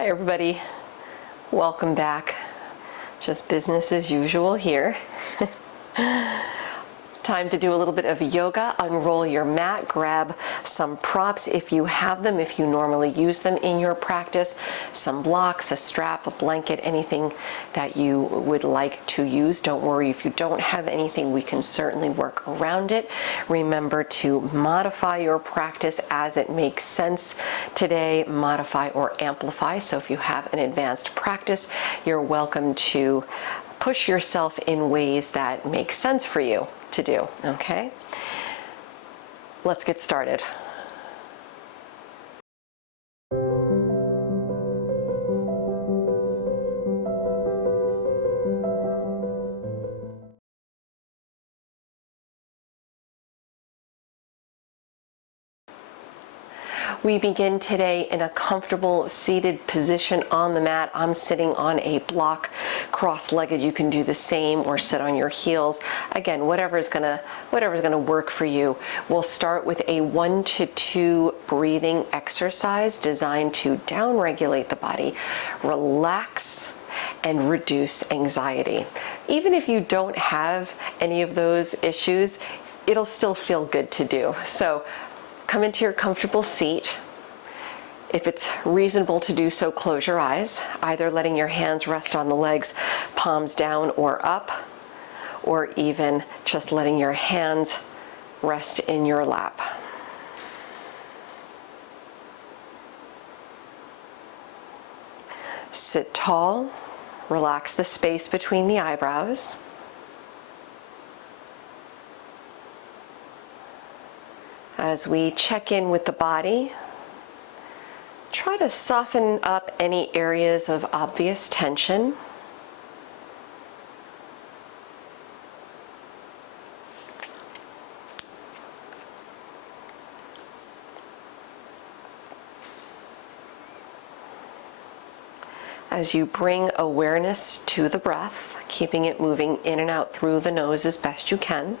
Hi everybody, welcome back. Just business as usual here. Time to do a little bit of yoga. Unroll your mat, grab some props if you have them, if you normally use them in your practice, some blocks, a strap, a blanket, anything that you would like to use. Don't worry if you don't have anything, we can certainly work around it. Remember to modify your practice as it makes sense today, modify or amplify. So if you have an advanced practice, you're welcome to push yourself in ways that make sense for you to do, okay? Let's get started. We begin today in a comfortable seated position on the mat. I'm sitting on a block, cross-legged. You can do the same or sit on your heels. Again, whatever's gonna work for you. We'll start with a 1 to 2 breathing exercise designed to downregulate the body, relax, and reduce anxiety. Even if you don't have any of those issues, it'll still feel good to do. So come into your comfortable seat. If it's reasonable to do so, close your eyes, either letting your hands rest on the legs, palms down or up, or even just letting your hands rest in your lap. Sit tall, relax the space between the eyebrows. As we check in with the body, try to soften up any areas of obvious tension. As you bring awareness to the breath, keeping it moving in and out through the nose as best you can.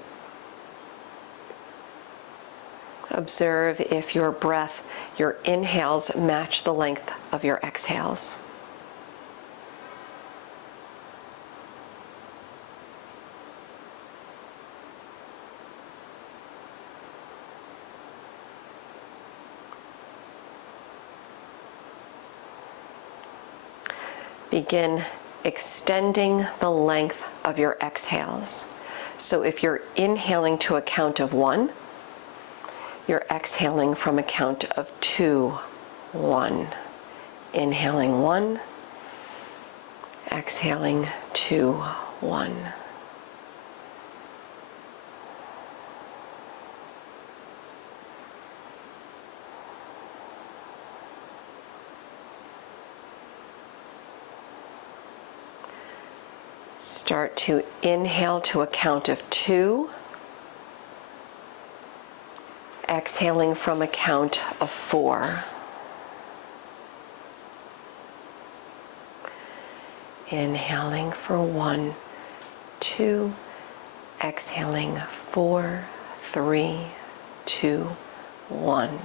Observe if your breath, your inhales match the length of your exhales. Begin extending the length of your exhales. So if you're inhaling to a count of 1, you're exhaling from a count of 2, 1. Inhaling 1, exhaling 2, 1. Start to inhale to a count of 2. Exhaling from a count of 4. Inhaling for 1, 2, exhaling 4, 3, 2, 1.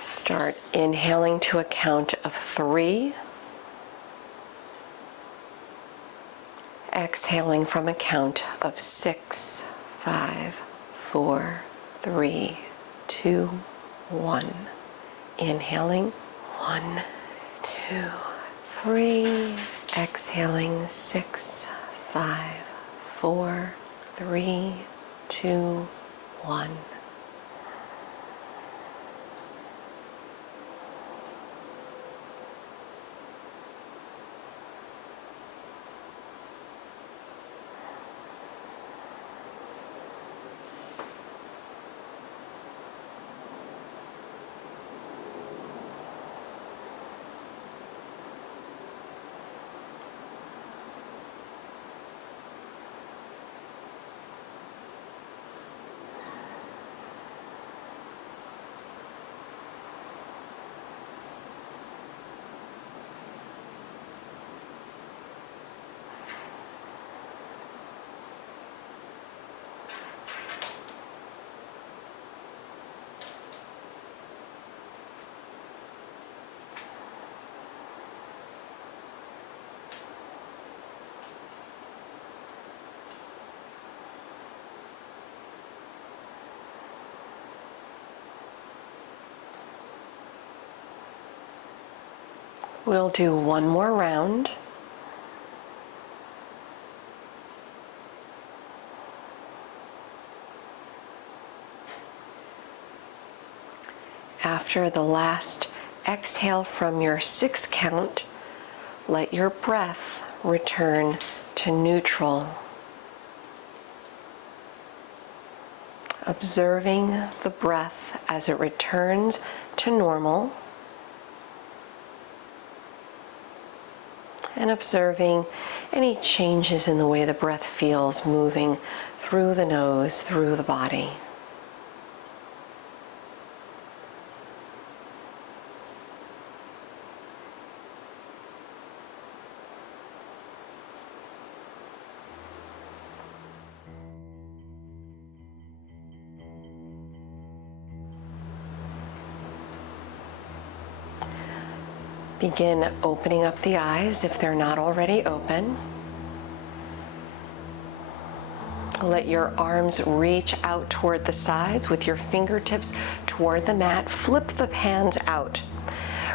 Start inhaling to a count of 3. Exhaling from a count of 6, 5, 4, 3, 2, 1. Inhaling 1, 2, 3. Exhaling 6, 5, 4, 3, 2, 1. We'll do one more round. After the last exhale from your 6 count, let your breath return to neutral. Observing the breath as it returns to normal, and observing any changes in the way the breath feels moving through the nose, through the body. Begin opening up the eyes if they're not already open. Let your arms reach out toward the sides with your fingertips toward the mat. Flip the hands out.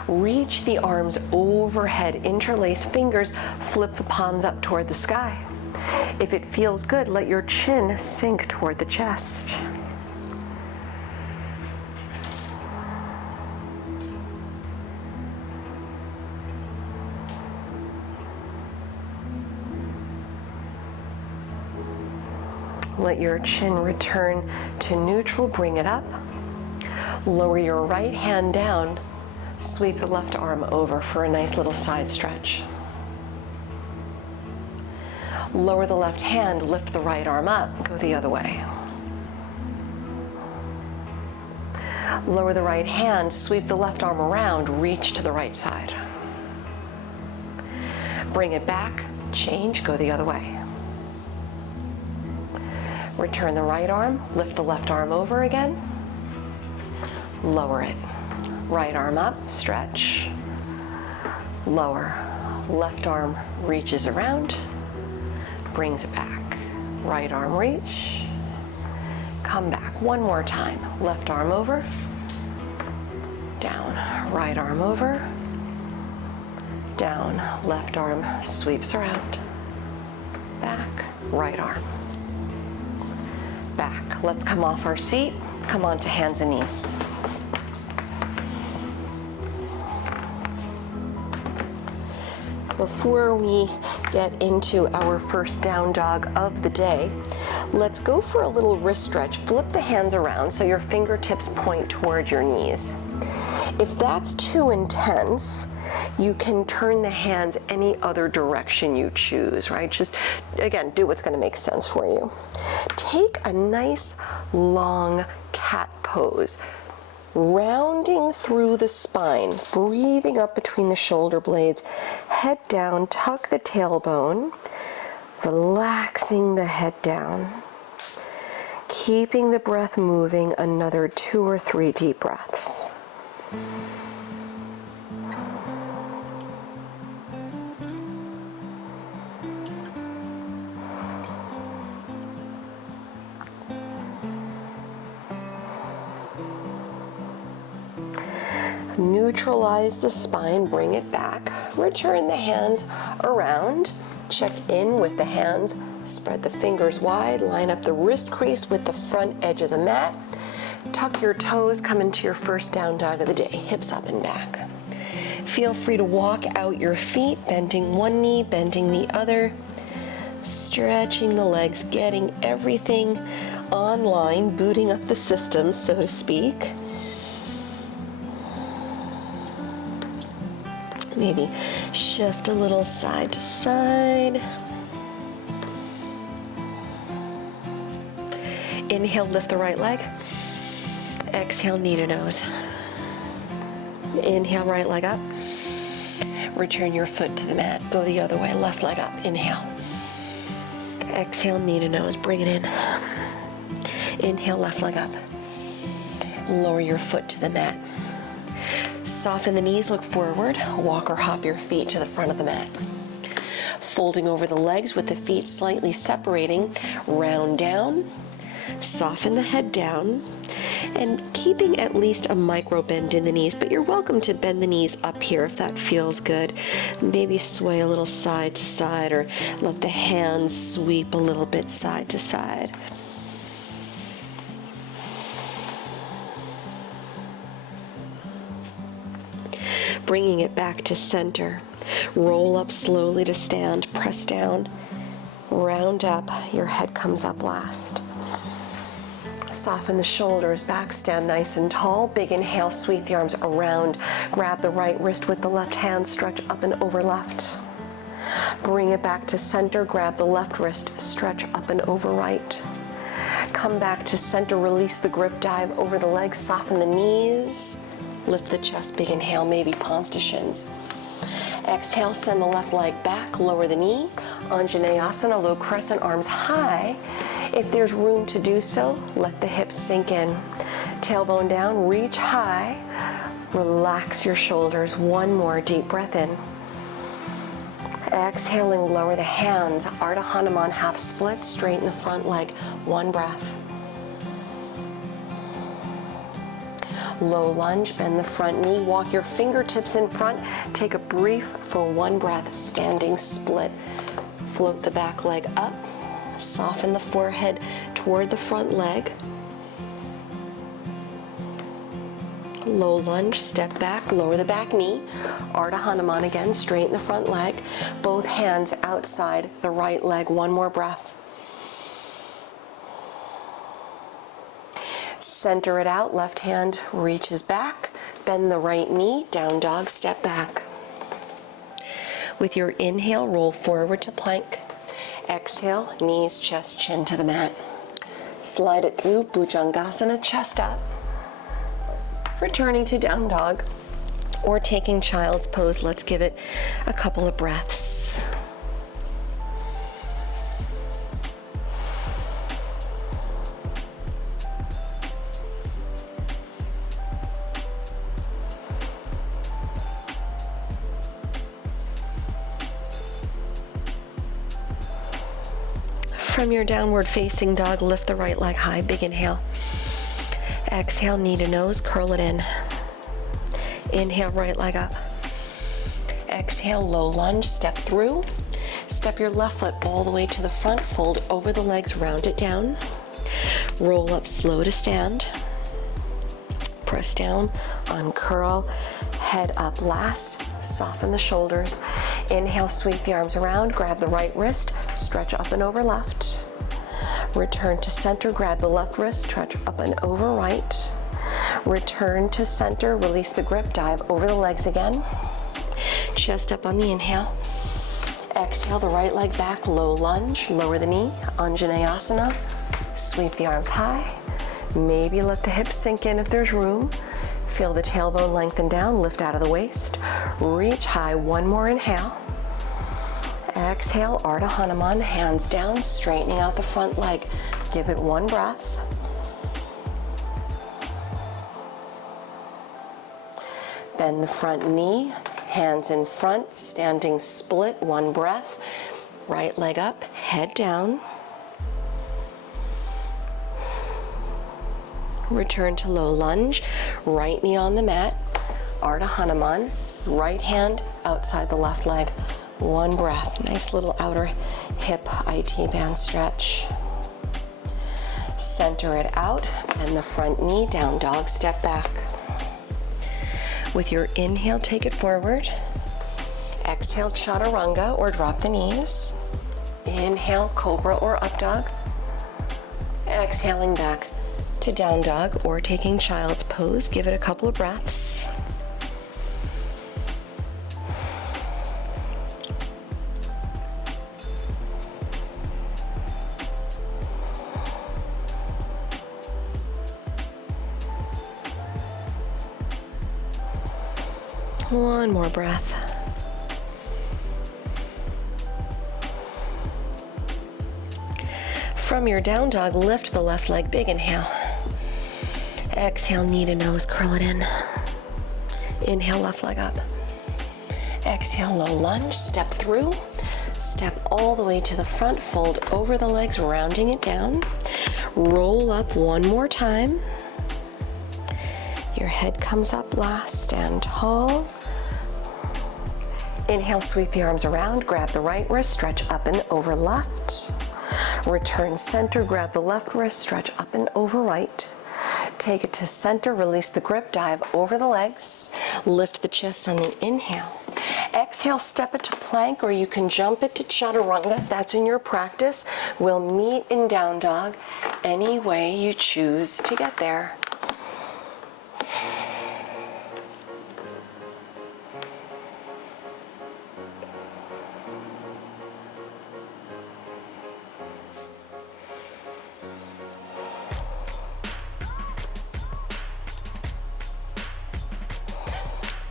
Reach the arms overhead, interlace fingers, flip the palms up toward the sky. If it feels good, let your chin sink toward the chest. Let your chin return to neutral, bring it up. Lower your right hand down, sweep the left arm over for a nice little side stretch. Lower the left hand, lift the right arm up, go the other way. Lower the right hand, sweep the left arm around, reach to the right side. Bring it back, change, go the other way. Return the right arm, lift the left arm over again, lower it. Right arm up, stretch, lower. Left arm reaches around, brings it back. Right arm reach, come back. One more time. Left arm over, down. Right arm over, down. Left arm sweeps around, back. Right arm, back. Let's come off our seat, come onto hands and knees. Before we get into our first down dog of the day, let's go for a little wrist stretch. Flip the hands around so your fingertips point toward your knees. If that's too intense, you can turn the hands any other direction you choose, right? Just, again, do what's going to make sense for you. Take a nice long cat pose, rounding through the spine, breathing up between the shoulder blades, head down, tuck the tailbone, relaxing the head down, keeping the breath moving, another 2 or 3 deep breaths. Neutralize the spine, bring it back. Return the hands around. Check in with the hands. Spread the fingers wide. Line up the wrist crease with the front edge of the mat. Tuck your toes. Come into your first down dog of the day. Hips up and back. Feel free to walk out your feet, bending one knee, bending the other. Stretching the legs, getting everything online, booting up the system, so to speak. Maybe shift a little side to side. Inhale, lift the right leg. Exhale, knee to nose. Inhale, right leg up. Return your foot to the mat. Go the other way, left leg up. Inhale. Exhale, knee to nose. Bring it in. Inhale, left leg up. Lower your foot to the mat. Soften the knees, look forward. Walk or hop your feet to the front of the mat. Folding over the legs with the feet slightly separating. Round down. Soften the head down. and keeping at least a micro bend in the knees, but you're welcome to bend the knees up here if that feels good. Maybe sway a little side to side, or let the hands sweep a little bit side to side. Bringing it back to center. Roll up slowly to stand, press down, round up, your head comes up last. Soften the shoulders back, stand nice and tall. Big inhale, sweep the arms around. Grab the right wrist with the left hand, stretch up and over left. Bring it back to center, grab the left wrist, stretch up and over right. Come back to center, release the grip, dive over the legs, soften the knees. Lift the chest, big inhale, maybe palms to shins. Exhale, send the left leg back, lower the knee. Uncentered, low crescent, arms high. If there's room to do so, let the hips sink in. Tailbone down, reach high. Relax your shoulders. One more deep breath in. Exhaling, lower the hands. Ardha Hanuman, half split, straighten the front leg. One breath. Low lunge, bend the front knee, walk your fingertips in front, take a brief for one breath, standing split. Float the back leg up, soften the forehead toward the front leg. Low lunge, step back, lower the back knee. Ardha Hanuman again, straighten the front leg. Both hands outside the right leg, one more breath. Center it out, left hand reaches back, bend the right knee, down dog, step back. With your inhale, roll forward to plank. Exhale, knees, chest, chin to the mat. Slide it through, Bhujangasana, chest up. Returning to down dog or taking child's pose. Let's give it a couple of breaths. From your downward facing dog, lift the right leg high, big inhale. Exhale, knee to nose, curl it in. Inhale, right leg up. Exhale, low lunge, step through. Step your left foot all the way to the front, fold over the legs, round it down. Roll up slow to stand. Press down, uncurl, head up last, soften the shoulders. Inhale, sweep the arms around, grab the right wrist, stretch up and over left. Return to center, grab the left wrist, stretch up and over right. Return to center, release the grip, dive over the legs again. Chest up on the inhale. Exhale, the right leg back, low lunge, lower the knee, Anjaneyasana. Sweep the arms high. Maybe let the hips sink in if there's room. Feel the tailbone lengthen down, lift out of the waist. Reach high, one more inhale. Exhale, Ardha Hanuman, hands down, straightening out the front leg. Give it one breath. Bend the front knee, hands in front, standing split, one breath. Right leg up, head down. Return to low lunge, right knee on the mat, Ardha Hanuman, right hand outside the left leg. One breath, nice little outer hip IT band stretch. Center it out, bend the front knee, down dog, step back. With your inhale, take it forward. Exhale, chaturanga or drop the knees. Inhale, cobra or up dog. Exhaling back to down dog or taking child's pose. Give it a couple of breaths. One more breath. From your down dog, lift the left leg, big inhale. Exhale, knee to nose, curl it in. Inhale, left leg up. Exhale, low lunge, step through. Step all the way to the front, fold over the legs, rounding it down. Roll up one more time. Your head comes up last, stand tall. Inhale, sweep the arms around, grab the right wrist, stretch up and over left. Return center, grab the left wrist, stretch up and over right. Take it to center, release the grip, dive over the legs. Lift the chest on the inhale. Exhale, step it to plank, or you can jump it to chaturanga if that's in your practice. We'll meet in down dog any way you choose to get there.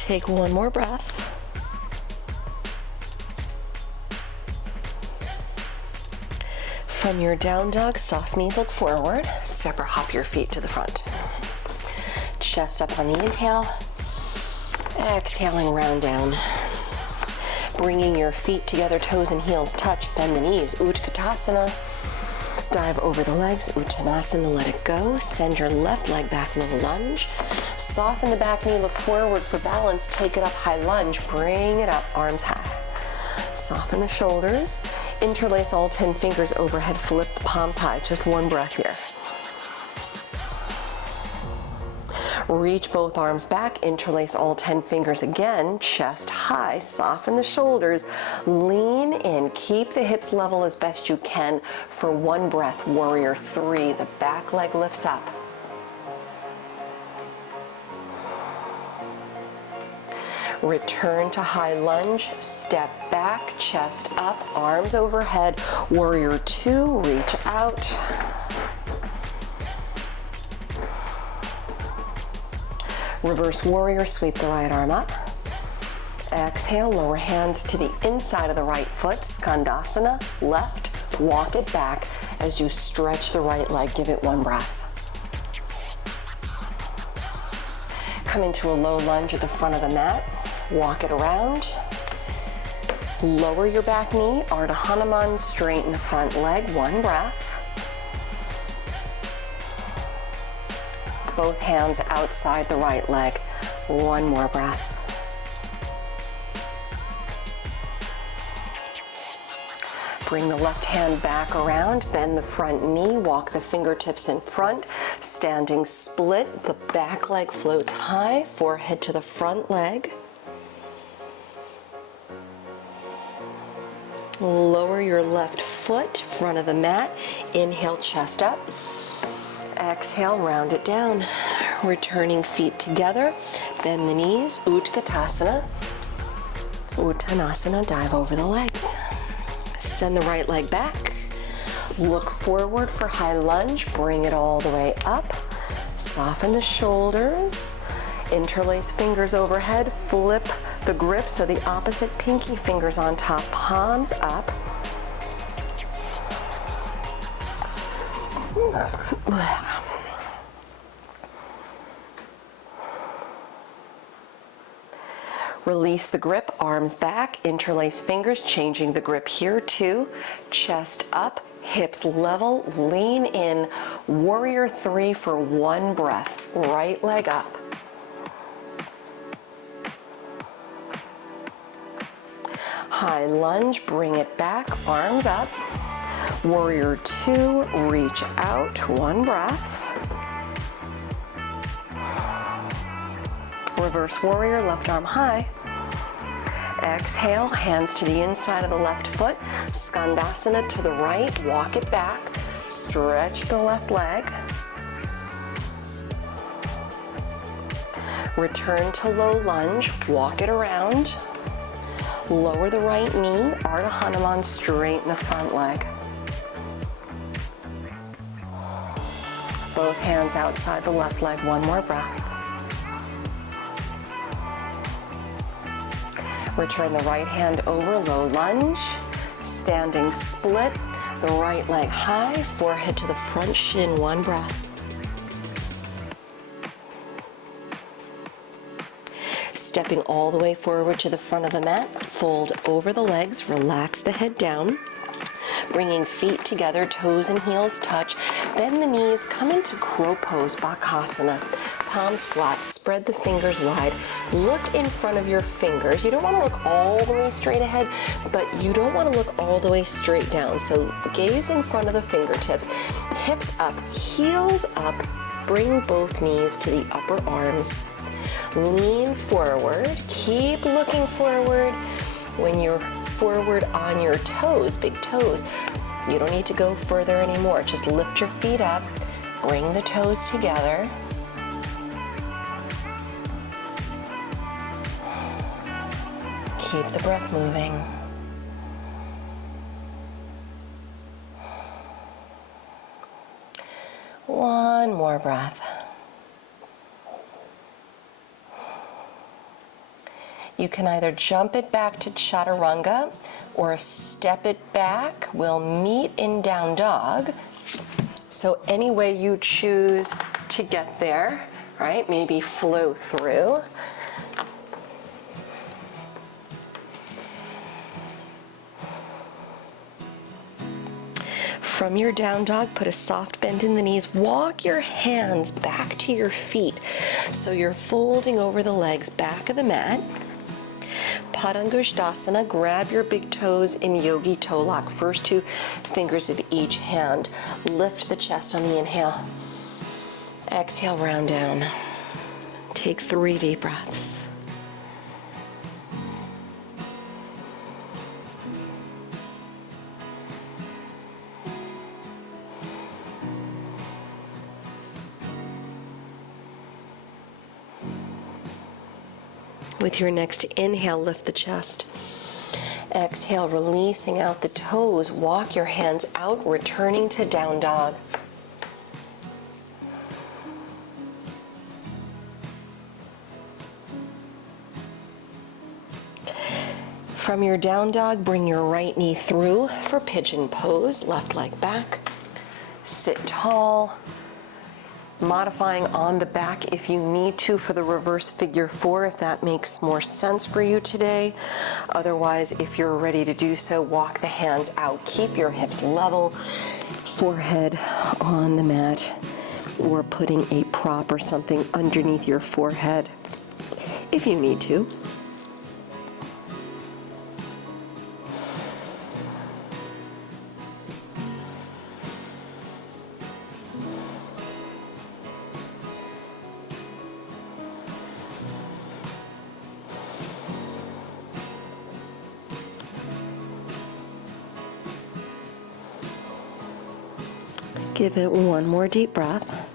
Take one more breath. From your down dog, soft knees look forward. Step or hop your feet to the front. Chest up on the inhale. Exhaling, round down. Bringing your feet together, toes and heels touch. Bend the knees, Utkatasana. Dive over the legs, Uttanasana, let it go. Send your left leg back, low lunge. Soften the back knee, look forward for balance. Take it up, high lunge, bring it up, arms high. Soften the shoulders. Interlace all 10 fingers overhead, flip the palms high. Just one breath here. Reach both arms back, interlace all 10 fingers again, chest high, soften the shoulders, lean in, keep the hips level as best you can for one breath, warrior three, the back leg lifts up. Return to high lunge, step back, chest up, arms overhead, warrior two, reach out. Reverse warrior, sweep the right arm up. Exhale, lower hands to the inside of the right foot, Skandasana, left, walk it back as you stretch the right leg, give it one breath. Come into a low lunge at the front of the mat, walk it around. Lower your back knee, Ardha Hanuman, straighten the front leg, one breath. Both hands outside the right leg. One more breath. Bring the left hand back around, bend the front knee, walk the fingertips in front, standing split, the back leg floats high, forehead to the front leg. Lower your left foot, front of the mat, inhale, chest up. Exhale, round it down. Returning feet together, bend the knees, Utkatasana. Uttanasana, dive over the legs. Send the right leg back. Look forward for high lunge, bring it all the way up. Soften the shoulders. Interlace fingers overhead, flip the grip so the opposite pinky fingers on top, palms up. Release the grip, arms back, interlace fingers, changing the grip here too. Chest up, hips level, lean in, warrior three for one breath. Right leg up. High lunge, bring it back, arms up. Warrior two, reach out, one breath. Reverse warrior, left arm high. Exhale, hands to the inside of the left foot. Skandasana to the right, walk it back. Stretch the left leg. Return to low lunge, walk it around. Lower the right knee, Ardha Hanuman, straighten the front leg. Both hands outside the left leg, one more breath. Return the right hand over, low lunge, standing split, the right leg high, forehead to the front shin, one breath. Stepping all the way forward to the front of the mat, fold over the legs, relax the head down. Bringing feet together, toes and heels touch. Bend the knees, come into crow pose, Bakasana. Palms flat, spread the fingers wide. Look in front of your fingers. You don't want to look all the way straight ahead, but you don't want to look all the way straight down. So gaze in front of the fingertips, hips up, heels up. Bring both knees to the upper arms. Lean forward, keep looking forward. When you're forward on your toes, big toes, you don't need to go further anymore. Just lift your feet up, bring the toes together. Keep the breath moving. One more breath. You can either jump it back to chaturanga or step it back. We'll meet in down dog. So any way you choose to get there, right? Maybe flow through. From your down dog, put a soft bend in the knees. Walk your hands back to your feet. So you're folding over the legs, back of the mat. Padangusdasana, grab your big toes in yogi toe lock. First two fingers of each hand. Lift the chest on the inhale. Exhale, round down. Take 3 deep breaths. With your next inhale, lift the chest. Exhale, releasing out the toes. Walk your hands out, returning to down dog. From your down dog, bring your right knee through for pigeon pose. Left leg back. Sit tall. Modifying on the back if you need to for the reverse figure 4, if that makes more sense for you today. Otherwise, if you're ready to do so, walk the hands out. Keep your hips level, forehead on the mat, or putting a prop or something underneath your forehead if you need to. Give it one more deep breath.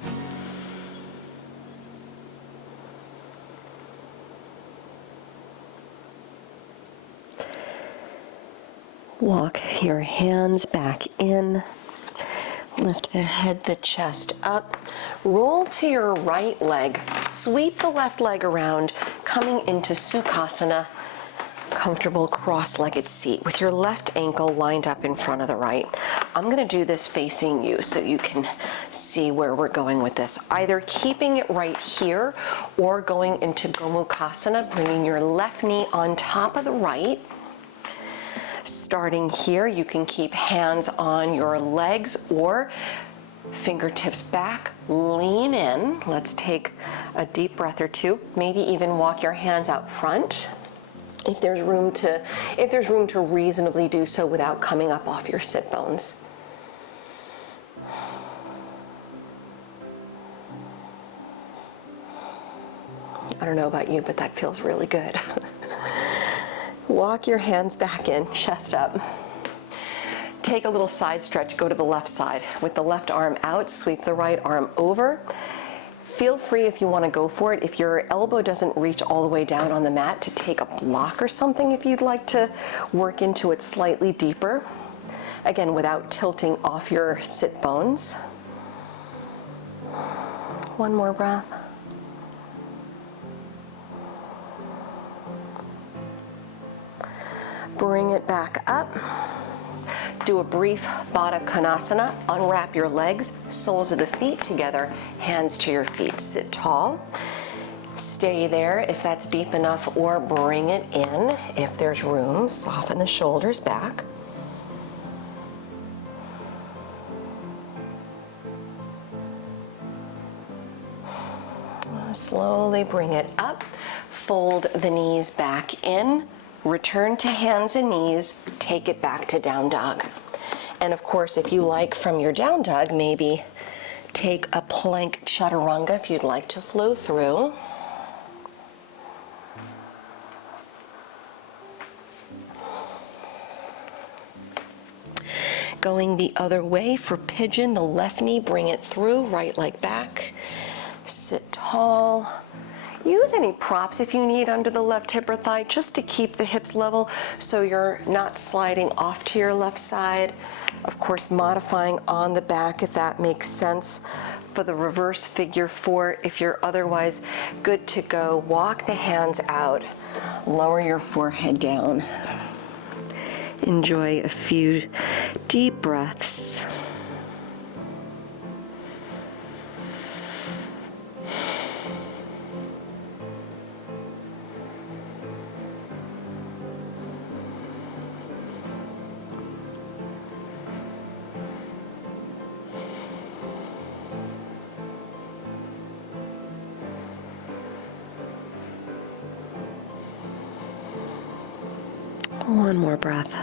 Walk your hands back in. Lift the head, the chest up. Roll to your right leg. Sweep the left leg around, coming into Sukhasana. Comfortable cross-legged seat with your left ankle lined up in front of the right. I'm going to do this facing you so you can see where we're going with this. Either keeping it right here or going into Gomukhasana, bringing your left knee on top of the right. Starting here, you can keep hands on your legs or fingertips back, lean in. Let's take a deep breath or two. Maybe even walk your hands out front. If there's room to reasonably do so without coming up off your sit bones. I don't know about you, but that feels really good. Walk your hands back in, chest up. Take a little side stretch, go to the left side. With the left arm out, sweep the right arm over. Feel free if you want to go for it. If your elbow doesn't reach all the way down on the mat, to take a block or something if you'd like to work into it slightly deeper. Again, without tilting off your sit bones. One more breath. Bring it back up. Do a brief Batakanasana. Unwrap your legs, soles of the feet together, hands to your feet. Sit tall. Stay there if that's deep enough, or bring it in if there's room. Soften the shoulders back. Slowly bring it up, fold the knees back in, return to hands and knees, take it back to down dog. And of course, if you like from your down dog, maybe take a plank chaturanga if you'd like to flow through. Going the other way for pigeon, the left knee, bring it through, right leg back, sit tall. Use any props if you need under the left hip or thigh, just to keep the hips level so you're not sliding off to your left side. Of course, modifying on the back if that makes sense. For the reverse figure four, if you're otherwise good to go, walk the hands out, lower your forehead down. Enjoy a few deep breaths. One more breath.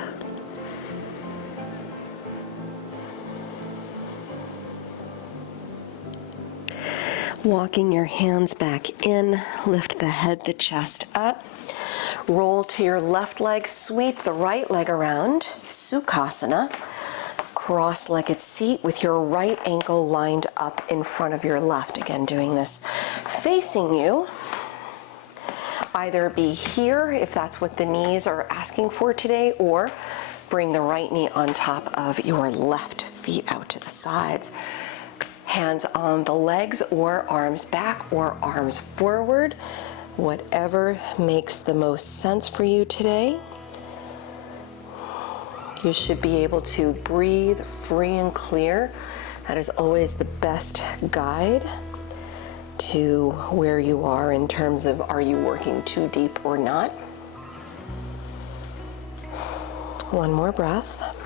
Walking your hands back in, lift the head, the chest up. Roll to your left leg, sweep the right leg around, Sukhasana. Cross-legged seat with your right ankle lined up in front of your left. Again, doing this facing you. Either be here if that's what the knees are asking for today, or bring the right knee on top of your left, feet out to the sides. Hands on the legs or arms back or arms forward, whatever makes the most sense for you today. You should be able to breathe free and clear. That is always the best guide to where you are in terms of, are you working too deep or not? One more breath.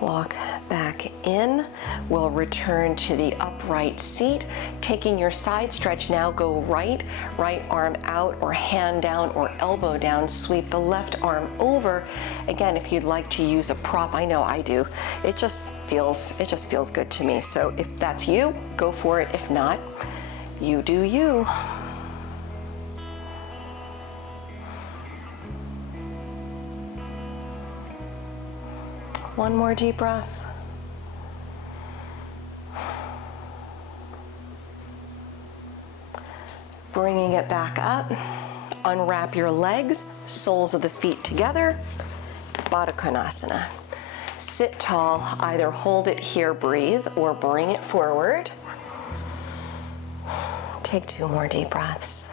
Walk back in. We'll return to the upright seat. Taking your side stretch now, go right arm out or hand down or elbow down. Sweep the left arm over. Again, if you'd like to use a prop, I know I do. It just feels good to me. So if that's you, go for it. If not, you do you. One more deep breath. Bringing it back up. Unwrap your legs, soles of the feet together. Batakanasana. Sit tall, either hold it here, breathe, or bring it forward. Take 2 more deep breaths.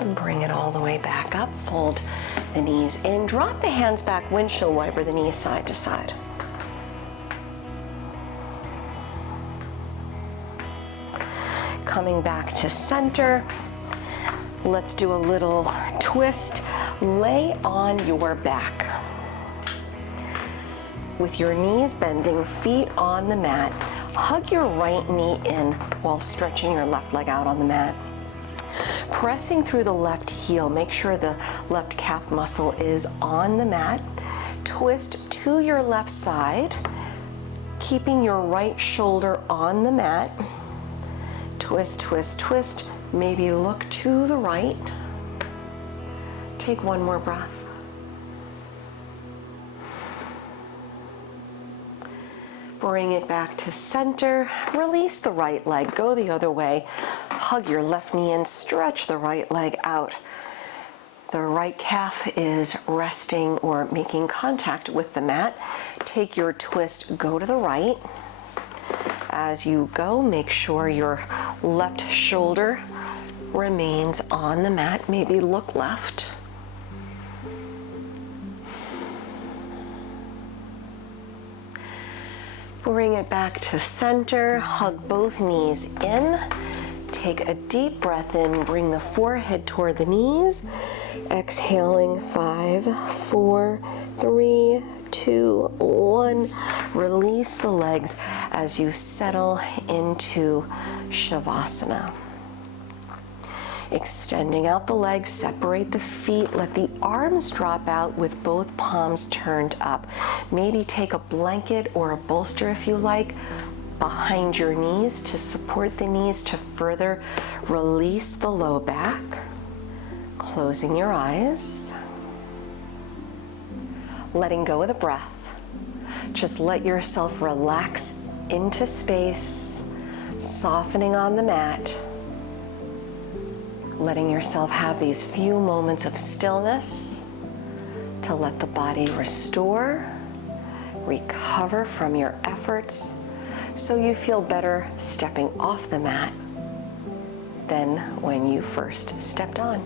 And bring it all the way back up. Fold the knees in. Drop the hands back, windshield wiper the knees side to side. Coming back to center. Let's do a little twist. Lay on your back. With your knees bending, feet on the mat. Hug your right knee in while stretching your left leg out on the mat. Pressing through the left heel, make sure the left calf muscle is on the mat. Twist to your left side, keeping your right shoulder on the mat. Twist, twist, twist. Maybe look to the right. Take one more breath. Bring it back to center. Release the right leg, go the other way. Hug your left knee in, stretch the right leg out. The right calf is resting or making contact with the mat. Take your twist, go to the right. As you go, make sure your left shoulder remains on the mat. Maybe look left. Bring it back to center. Hug both knees in. take a deep breath in, bring the forehead toward the knees. Exhaling, 5, 4, 3, 2, 1. Release the legs as you settle into Shavasana. Extending out the legs, separate the feet, let the arms drop out with both palms turned up. Maybe take a blanket or a bolster if you like behind your knees to support the knees to further release the low back. Closing your eyes. Letting go of the breath. Just let yourself relax into space, softening on the mat. Letting yourself have these few moments of stillness to let the body restore, recover from your efforts, so you feel better stepping off the mat than when you first stepped on.